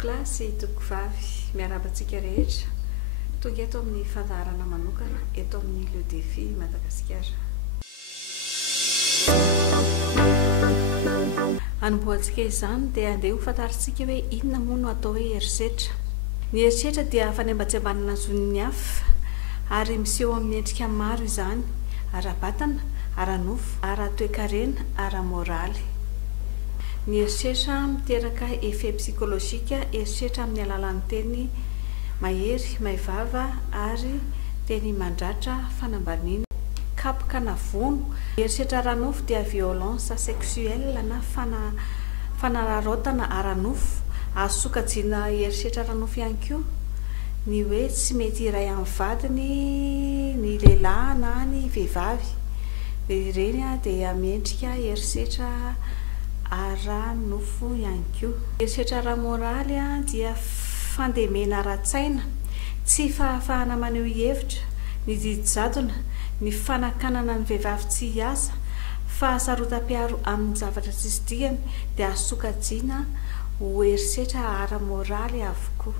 Tompoklasy toko vavy miarabantsika rehetra tonga eto amin'ny fandaharana manokana eto amin'ny Lieu Défi Madagasikara. Anomboantsika izany dia andeha ho fantarintsika hoe inona moa no atao hoe herisetra. Ny herisetra dia fanembatsembanana zon'ny hafa ary miseho amin'ny endrika maro izany: ara-batana, ara-nofo, ara-toekarena, ara-moraly. Ny herisetra miteraka effet psychologique, herisetra amin'ny alalan'ny teny mahery, maivava ary teny mandratra fanambaniana, kapoka na vono. Herisetra ara-nofo dia violence sexuelle na fanararaotana ara-nofo. Azo sokajiana herisetra ara-nofo ihany koa ny hoe tsy mety iray amin'ny vadiny ny lehilahy na ny vehivavy. Ireny dia miendrika herisetra ara-nofo ihany koa. Herisetra ara-moraly dia fandemena ara-tsaina, tsy fahafahana maneho hevitra, ny didy jadona, ny fanakanana ny vehivavy tsy hiasa, fahasarotam-piaro amin'ny zavatra tsisy dikany dia azo sokajiana ho herisetra ara-moraly avokoa.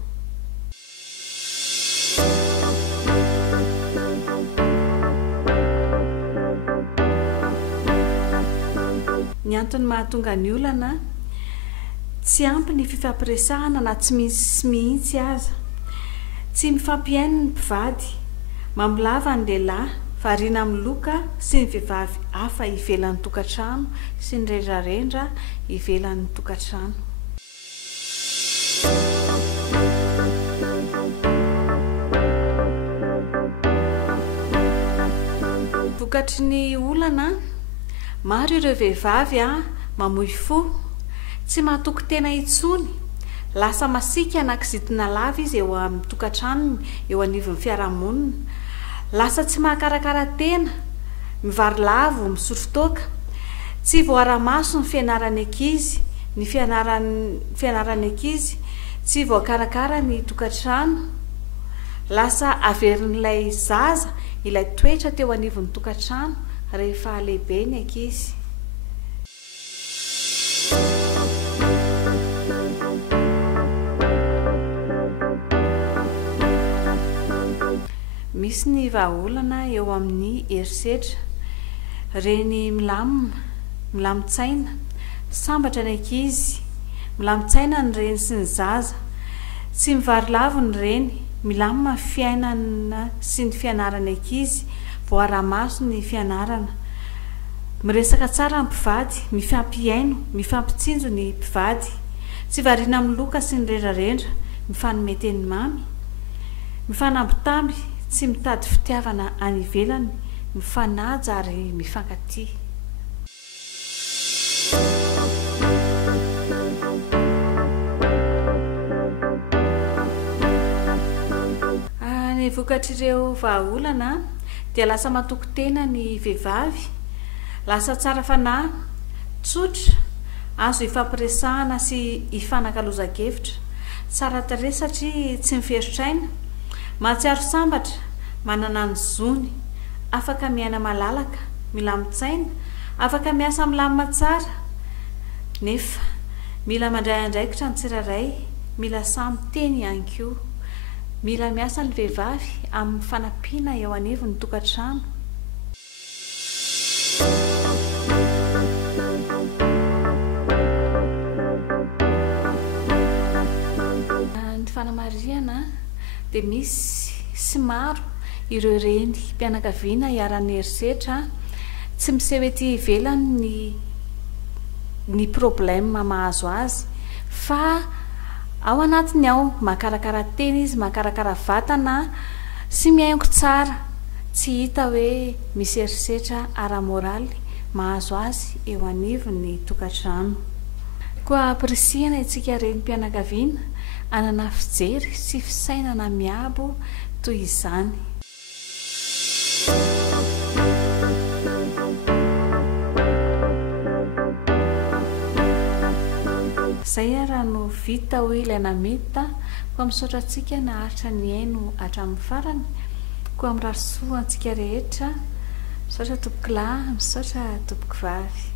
Ny antony mahatonga ny olana tsy ampy ny fifampiresahana na tsy misy mihitsy aza, tsy mifampihaino ny mpivady, mamolava ny lehilahy, variana amin'ny loka sy ny vehivavy hafa ivelan'ny tokantrano sy ny rendrarendra ivelan'ny tokantrano. Vokatry ny olana, maro ireo vehivavy mamoy fo, tsy mahatoky tena intsony, lasa masika anakizidina lava izy eo amin'ny tokantrano, eo anivon'ny fiarahamonina, lasa tsy mahakarakara tena, mivary lavo, misotro toaka, tsy voara-maso ny fianarany ankizy, ny fianarany ankizy, tsy voakarakara ny tokantrano, lasa averin'ilay zaza ilay toetra teo anivon'ny tokantrano rehefa lehibe ny ankizy. Misy ny vahaolana eo amin'ny herisetra, reny milamintsaina, sambatra ny ankizy, milamintsaina ny reny sy ny zaza, tsy mivary lavo ny reny, milamina fiainana sy ny fianarany ankizy, voara-maso ny fianarana, miresaka tsara ny mpivady, mifampihaino, mifampitsinjo ny mpivady, tsy variana amin'ny loka sy ny rendrarendra, mifanometeny mamy, mifanambitamby, tsy mitady fitiavana any ivelany, mifanaja ary mifankatia. Ny vokatr'ireo vahaolana dia lasa matoky tena ny vehivavy, lasa tsara fanahy, tsotra, azo ifampiresahana sy ifanakalozan-kevitra, tsara tarehy satria tsy miferitraina, mahatsiaro sambatra, manana ny zony, afaka miaina malalaka, milamintsaina, afaka miasa milamina tsara, nefa mila mandray andraikitra ny tsirairay, mila samy teny ihany koa, mila miasa ny vehivavy amin'ny fanampiana eo anivon'ny tokantrano. Ny fanamariana dia misy sy maro ireo reny mpianakaviana hiaran'ny herisetra, tsy miseho ety ivelany ny problème mahazo azy, fa ao anatiny ao mahakarakara tena izy, mahakarakara vatana sy mihaingo tsara, tsy hita hoe misy herisetra ara-moraly mahazo azy eo anivon'ny tokantrano. Koa ampirisihana itsika reny mpianakaviana anana fijery sy fisainana miabo toy izany. Zay raha no vita ho ilaina meta koa misaotra antsika naharitra ny aino hatramin'ny farany, koa amin'ny rarosoa antsika rehetra, misaotra tompoko lahy, misaotra tompoko vavy.